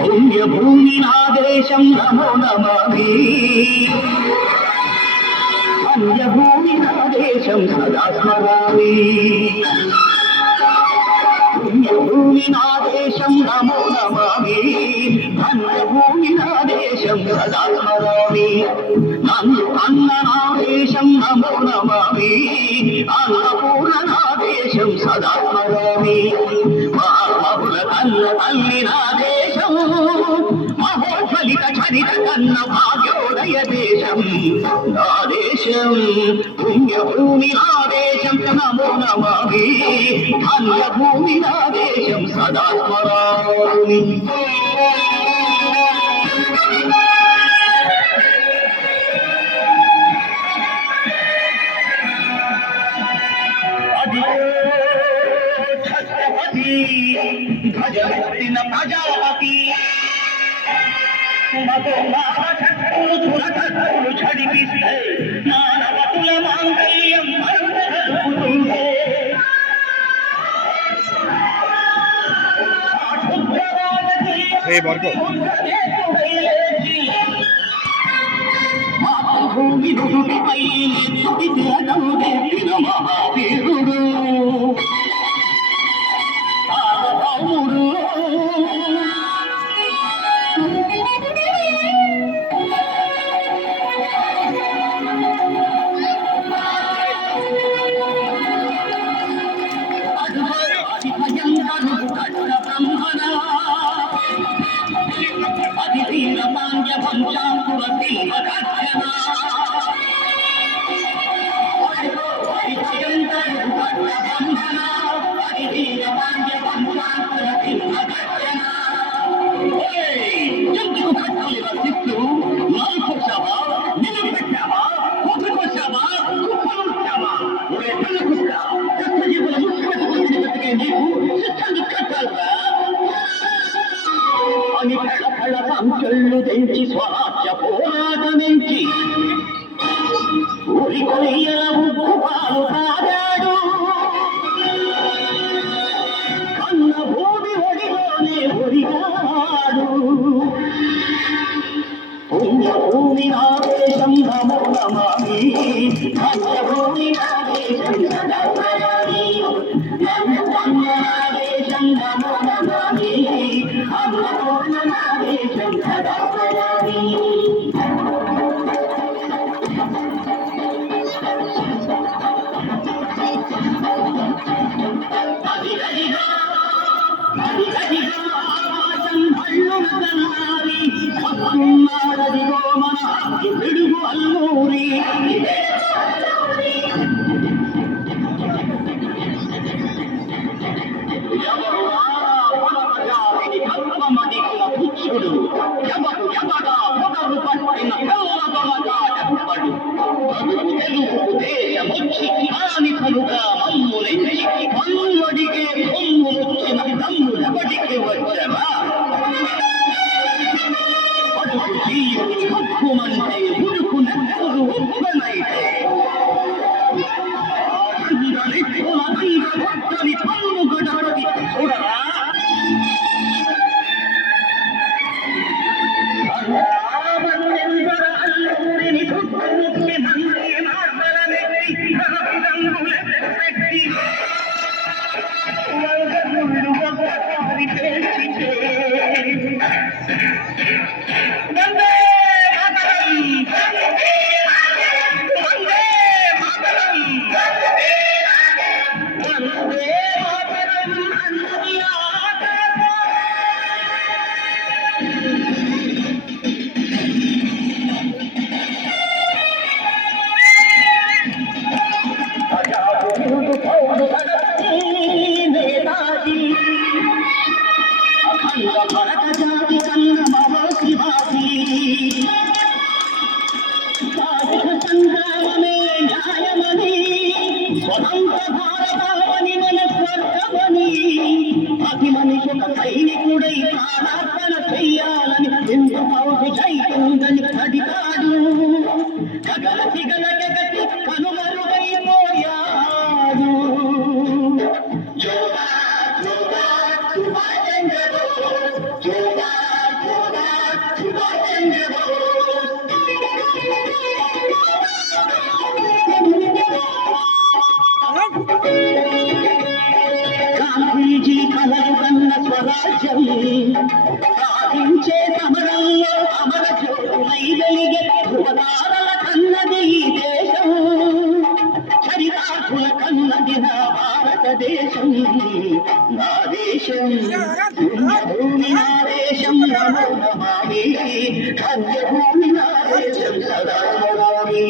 పుణ్యభూమి నా దేశం నమో నమామి పుణ్యభూమి నా దేశం సదా స్మరామి పుణ్యభూమి నా దేశం నమో నమామి పుణ్యభూమి నా దేశం సదా స్మరామి నన్ను అన్న నా దేశం నమో నమామి అన్నపూర్ణ నా దేశం సదా స్మరామి మహామహుల కన్న తల్లి నా దేశం మహోజ్వలిత చరిత కన్న భాగ్యోదయ దేశం నా దేశం పుణ్యభూమి నా దేశం నమో నమామి ధన్యభూమి నా దేశం సదా స్మరామి ధ్వజమెత్తిన ప్రజాపతి మధుమానశక్తులు ఝడిపిస్తే మానవతుల మాంగళ్యం మరుతుంటే మాతృభూమి నుడిపై తిరగం మహావీరుడు సార్వభౌముడు అతి భయంకరుడు కట్ట బ్రహ్మణ అతి వీర పాండ్య వంశాంకుర శివ రక్షణ అతి భయంకరుడు కట్ట బ్రహ్మణ అతి వీర పాండ్య వంశాంకుర శివ రక్షణ ఎందుకు కట్టాలి రచిస్తూ నలుకొచ్చావా నిలబెట్టావా కుట్టుకొచ్చావా కుప్పలుచ్చావా పెళ్ళకుట్టా జీవుల ముఖ్యమంత్రి బతికే నీకు శిక్షణ కట్టాలరా అని పెళ్ళ సంఖ్యలు తెంచి స్వరాజ్య పోరాటమించి ఊరి కొయ్యల ఉప్పు పాలు తాగాడు కన్న భూమి ఒడిలోనే ఒడిగాడు పుణ్యభూమి నా దేశం నమో నమామి ధన్యభూమి నా దేశం సదా స్మరామి నా దేశం నమో నమామి అన్నపూర్ణ నా దేశం సదా స్మరామి ఉన్నాడదిగో మన పిడుగు అల్లూరి ఎవరు ప్రజాతిని కల్పమడిగిన పుచ్చుడు ఎవరు ఎవడా పొగరు పట్టిన తెల్లదొరగా చెప్పడు బతుకు తెలుగు దేశమొచ్చి స్థానికులుగా మమ్ములెచ్చి మమ్మడిగే కొమ్ములొచ్చిన తమ్ములెవడికి వచ్చరా హక్కుమంటే ఉడుకు నెత్తరు ఒక్కనైతే భక్తుని పన్ను గడపడి చూడరా అల్లూరిని చుట్టుముట్టి మంది మార్గలమెత్తి రంగులెత్తి ముళ్ళు ఒక్కసారి పేర్చితే భరత జాతి కన్న మహోశివాసి సాధక సంగ్రామమే న్యాయమని స్వతంత్ర భారతావని మన స్వర్గమని ప్రతి మనిషి ఒక సైనికుడై ప్రాణార్పణ చెయ్యాలని ఎందుకు చైతుందని కడిగాడు గగల సిగల జగతి కనుమరుగైపోయాడు భారతదేశం నా దేశం పుణ్యభూమి నా దేశం నమో నమామి ధన్యభూమి నా దేశం సదా స్మరామి